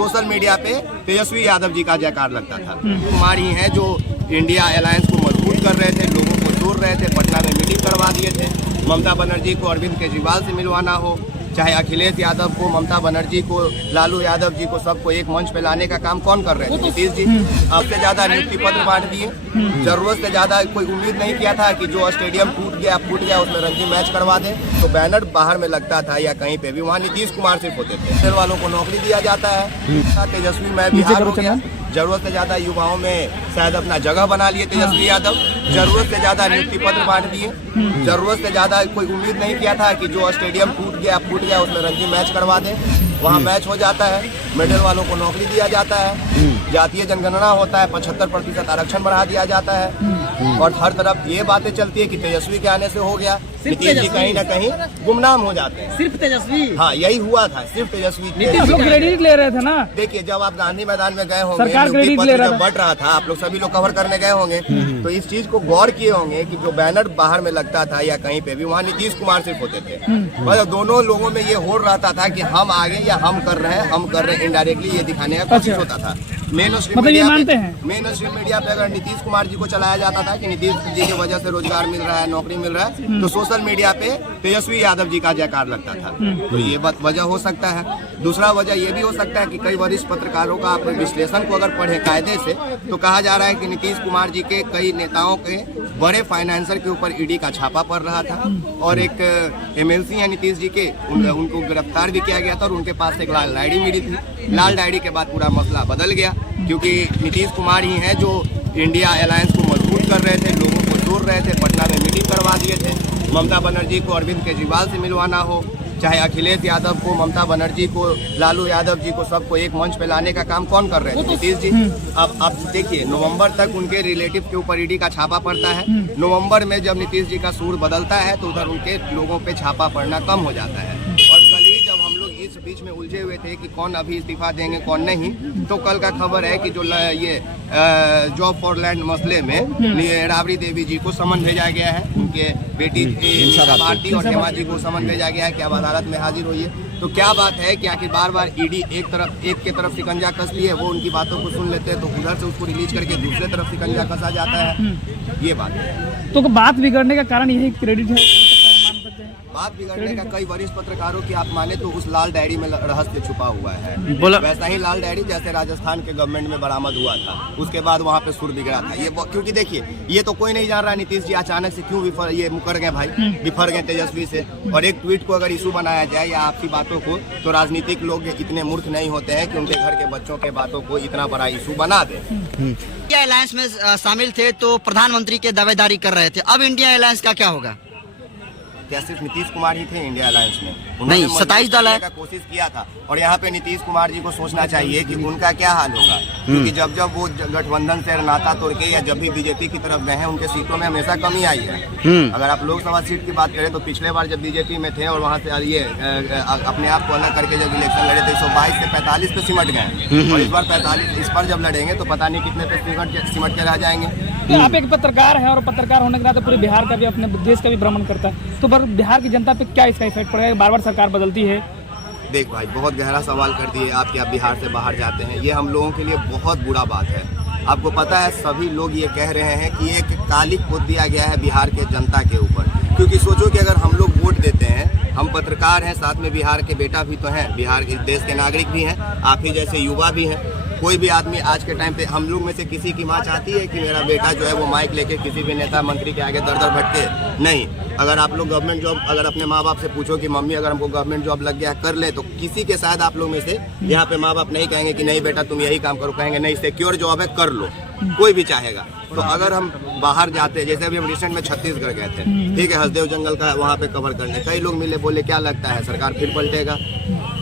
Social media पे तेजस्वी यादव जी का जयकार लगता था। कुमार ही हैं जो इंडिया अलायंस को मजबूत कर रहे थे, लोगों को जोड़ रहे थे, पटना में मीटिंग करवा दिए थे। ममता बनर्जी को अरविंद केजरीवाल से मिलवाना हो, चाहे अखिलेश यादव को, ममता बनर्जी को, लालू यादव जी को, सबको एक मंच पे लाने का काम कौन कर रहे थे? नीतीश जी। अब से ज्यादा नियुक्ति पत्र बांट दिए, जरूरत से ज्यादा कोई उम्मीद नहीं किया था कि जो स्टेडियम फूट गया उसमें रणजी मैच करवा दे तो बैनर बाहर में लगता था या कहीं पे भी, वहाँ नीतीश कुमार सिर्फ होते थे। खेल वालों को नौकरी दिया जाता है, तेजस्वी मैं बिहार हो गया। जरूरत से ज्यादा युवाओं में शायद अपना जगह बना लिए तेजस्वी यादव, जरूरत से ज्यादा नियुक्ति पत्र बांट दिए, जरूरत से ज्यादा कोई उम्मीद नहीं किया था कि जो स्टेडियम फूट गया उसमें रणजी मैच करवा दे, वहाँ मैच हो जाता है, मेडल वालों को नौकरी दिया जाता है, जातीय जनगणना होता है, 75% आरक्षण बढ़ा दिया जाता है, और हर तरफ ये बातें चलती है कि तेजस्वी के आने से हो गया, नीतीश जी कहीं न कहीं गुमनाम हो जाते हैं। सिर्फ तेजस्वी? हाँ, यही हुआ था, सिर्फ तेजस्वी। क्रेडिट ले रहे थे ना। देखिए, जब आप गांधी मैदान में गए होंगे, सरकार क्रेडिट ले रहा था, बढ़ रहा था, आप लोग सभी लोग कवर करने गए होंगे, तो इस चीज को गौर किए होंगे कि जो बैनर बाहर में लगता था या कहीं पे भी, वहाँ नीतीश कुमार सिर्फ होते थे। मतलब दोनों लोगों में ये हो रहता था कि हम आगे या हम कर रहे हैं, इनडायरेक्टली ये दिखाने का कोशिश होता था। मेन स्ट्रीम मीडिया पे अगर नीतीश कुमार जी को चलाया जाता था कि नीतीश जी की वजह से रोजगार मिल रहा है, नौकरी मिल रहा है, तो सोशल मीडिया पे तेजस्वी यादव जी का जयकार लगता था। तो ये वजह हो सकता है। दूसरा वजह ये भी हो सकता है कि कई वरिष्ठ पत्रकारों का अपने विश्लेषण को अगर पढ़े कायदे से, तो कहा जा रहा है कि नीतीश कुमार जी के कई नेताओं के बड़े फाइनेंसर के ऊपर ईडी का छापा पड़ रहा था, और एक एमएलसी है नीतीश जी के, उनको गिरफ्तार भी किया गया था, और उनके पास एक लाल डायरी मिली थी। लाल डायरी के बाद पूरा मसला बदल गया, क्योंकि नीतीश कुमार ही हैं जो इंडिया अलायंस को मजबूत कर रहे थे, लोगों को जोड़ रहे थे, पटना में मीटिंग करवा दिए थे। ममता बनर्जी को अरविंद केजरीवाल से मिलवाना हो, चाहे अखिलेश यादव को, ममता बनर्जी को, लालू यादव जी को, सबको एक मंच पे लाने का काम कौन कर रहे थे? नीतीश जी। अब देखिए, नवंबर तक उनके रिलेटिव के ऊपर ईडी का छापा पड़ता है। नवंबर में जब नीतीश जी का सूर बदलता है तो उधर उनके लोगों पे छापा पड़ना कम हो जाता है। और कल ही जब हम लोग इस बीच में उलझे हुए थे कि कौन अभी इस्तीफा देंगे कौन नहीं, तो कल का खबर है कि जो ये जॉब फॉर लैंड मसले में राबड़ी देवी जी को समन भेजा गया है, उनके बेटी भारती और हेमा जी को समन भेजा गया है कि अब अदालत में हाजिर होइए। तो क्या बात है कि आखिर बार बार ईडी एक के तरफ शिकंजा कस लिए, वो उनकी बातों को सुन लेते हैं, तो उधर से उसको रिलीज करके दूसरे तरफ शिकंजा कसा जाता है। ये बात है। तो बात बिगड़ने का कारण यही क्रेडिट है, बात बिगड़ने का कई वरिष्ठ पत्रकारों की आप माने तो उस लाल डायरी में रहस्य छुपा हुआ है। वैसा ही लाल डायरी जैसे राजस्थान के गवर्नमेंट में बरामद हुआ था, उसके बाद वहाँ पे सुर बिगड़ा था। ये क्योंकि देखिए, ये तो कोई नहीं जान रहा नीतीश जी अचानक से क्यों मुकर गए भाई, बिफर गए तेजस्वी से। और एक ट्वीट को अगर इशू बनाया जाए या आपसी बातों को, तो राजनीतिक लोग इतने मूर्ख नहीं होते हैं कि उनके घर के बच्चों के बातों को इतना बड़ा इशू बना दे। इंडिया अलायंस में शामिल थे तो प्रधानमंत्री के दावेदारी कर रहे थे, अब इंडिया अलायंस का क्या होगा? क्या सिर्फ नीतीश कुमार ही थे इंडिया अलायंस में? नहीं, 27 दल है। कोशिश किया था, और यहाँ पे नीतीश कुमार जी को सोचना चाहिए कि उनका क्या हाल होगा, क्योंकि जब जब वो गठबंधन से नाता तोड़ के या जब भी बीजेपी की तरफ गए हैं, उनके सीटों में हमेशा कमी आई है। अगर आप लोकसभा सीट की बात करें तो पिछले बार जब बीजेपी में थे और वहाँ से ये अपने आप को अलग करके जब इलेक्शन लड़े थे, 122 से 45 पे सिमट गए, और इस बार 45 इस पर जब लड़ेंगे तो पता नहीं कितने पे सिमट के रह जाएंगे। तो आप एक पत्रकार हैं, और पत्रकार होने के नाते पूरे बिहार का भी, अपने देश का भी भ्रमण करता है, तो बिहार की जनता पे क्या इसका इफेक्ट पड़ेगा? बार बार सरकार बदलती है। देख भाई, बहुत गहरा सवाल कर दिए आप कि आप बिहार से बाहर जाते हैं, ये हम लोगों के लिए बहुत बुरा बात है। आपको पता है, सभी लोग ये कह रहे हैं कि एक कालिक पोत दिया गया है बिहार के जनता के ऊपर, क्योंकि सोचो कि अगर हम लोग वोट देते हैं, हम पत्रकार हैं, साथ में बिहार के बेटा भी तो हैं, बिहार के देश के नागरिक भी हैं, आप ही जैसे युवा भी हैं। कोई भी आदमी आज के टाइम पे, हम लोग में से किसी की माँ चाहती है कि मेरा बेटा जो है वो माइक लेके किसी भी नेता मंत्री के आगे दर दर भटके? नहीं। अगर आप लोग गवर्नमेंट जॉब, अगर अपने माँ बाप से पूछो कि मम्मी अगर हमको गवर्नमेंट जॉब लग गया कर ले, तो किसी के साथ आप लोग में से यहाँ पे माँ बाप नहीं कहेंगे कि नहीं बेटा तुम यही काम करो, कहेंगे नहीं सिक्योर जॉब है कर लो, कोई भी चाहेगा। तो अगर हम बाहर जाते, जैसे अभी हम रिसेंट में छत्तीसगढ़ गए थे, ठीक है, हसदेव जंगल का वहाँ पे कवर करने, कई लोग मिले, बोले क्या लगता है सरकार फिर पलटेगा?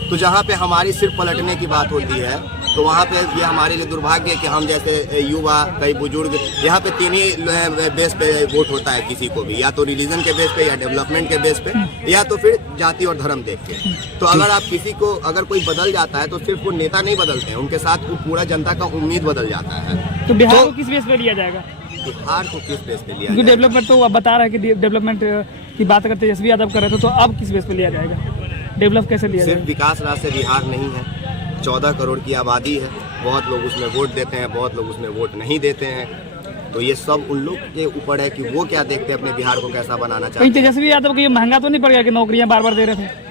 तो जहाँ पे हमारी सिर्फ पलटने की बात होती है, तो वहाँ पे ये हमारे लिए दुर्भाग्य है कि हम जैसे युवा, कई बुजुर्ग, यहाँ पे तीन ही बेस पे वोट होता है किसी को भी, या तो रिलीजन के बेस पे, या डेवलपमेंट के बेस पे, या तो फिर जाति और धर्म देख के। तो अगर आप किसी को, अगर कोई बदल जाता है तो सिर्फ वो नेता नहीं बदलते हैं, उनके साथ वो पूरा जनता का उम्मीद बदल जाता है। तो बिहार को किस बेस पे लिया जाएगा? बिहार को किस बेस पे लिया? डेवलपमेंट तो आप बता रहे हैं कि डेवलपमेंट की बात करते तेजस्वी यादव कर रहे थे, तो अब किस बेस पे लिया जाएगा? डेवलप कैसे लिया? सिर्फ विकास राज से बिहार नहीं है, 14 करोड़ की आबादी है, बहुत लोग उसमें वोट देते हैं, बहुत लोग उसमें वोट नहीं देते हैं। तो ये सब उन लोग के ऊपर है कि वो क्या देखते हैं, अपने बिहार को कैसा बनाना कहीं चाहते हैं। तेजस्वी यादव को ये महंगा तो नहीं पड़ गया कि नौकरियां बार बार दे रहे थे?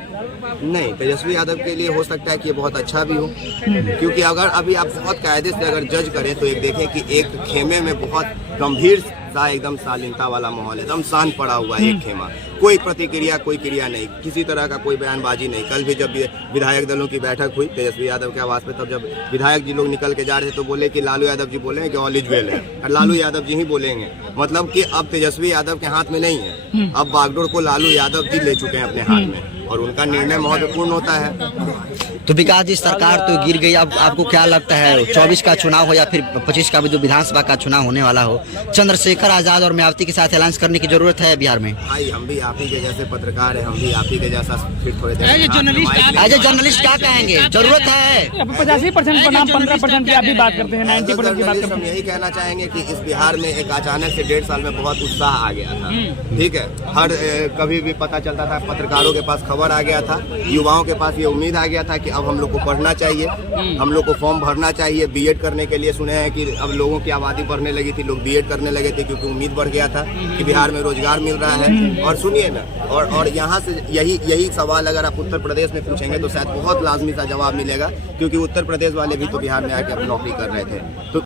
नहीं, तेजस्वी यादव के लिए हो सकता है कि ये बहुत अच्छा भी हो, क्योंकि अगर अभी आप बहुत कायदे से अगर जज करें तो एक देखें कि एक खेमे में बहुत गंभीर सा एकदम शालीनता वाला माहौल है, एकदम शांत पड़ा हुआ है एक खेमा, कोई प्रतिक्रिया कोई क्रिया नहीं, किसी तरह का कोई बयानबाजी नहीं। कल भी जब विधायक दलों की बैठक हुई तेजस्वी यादव के आवास पे, तब जब विधायक जी लोग निकल के जा रहे थे तो बोले कि लालू यादव जी बोले हैं कि ऑल इज वेल है, और लालू यादव जी ही बोलेंगे, मतलब कि अब तेजस्वी यादव के हाथ में नहीं है, अब बागडोर को लालू यादव जी ले चुके हैं अपने हाथ में, और उनका निर्णय महत्वपूर्ण होता है। तो विकास जी सरकार तो गिर गई, अब आपको क्या लगता है 24 का चुनाव हो या फिर 25 का भी जो विधानसभा का चुनाव होने वाला हो, चंद्रशेखर आजाद और मायावती के साथ अलायंस करने की जरूरत है बिहार में? भाई हम भी आप ही के जैसे पत्रकार है, हम भी आप ही के जैसा फिर थोड़े एज ए जर्नलिस्ट क्या कहेंगे, जरूरत है? 85% बनाम 15% की आप भी बात करते हैं, 90% की बात करते हम हैं। यही कहना चाहेंगे कि इस बिहार में एक अचानक से 1.5 साल में बहुत उत्साह आ गया था, ठीक है, हर कभी भी पता चलता था, पत्रकारों के पास खबर आ गया था, युवाओं के पास ये उम्मीद आ गया था कि अब हम लोग को पढ़ना चाहिए, हम लोग को फॉर्म भरना चाहिए बीएड करने के लिए। सुने हैं कि अब लोगों की आबादी बढ़ने लगी थी, लोग बीएड करने लगे थे क्योंकि उम्मीद बढ़ गया था कि बिहार में रोजगार मिल रहा है। और सुनिए ना, और यहाँ से यही सवाल अगर आप उत्तर प्रदेश में पूछेंगे तो शायद बहुत लाजमी सा जवाब मिलेगा, क्योंकि उत्तर प्रदेश वाले भी तो बिहार में आके अपनी नौकरी कर रहे थे। तो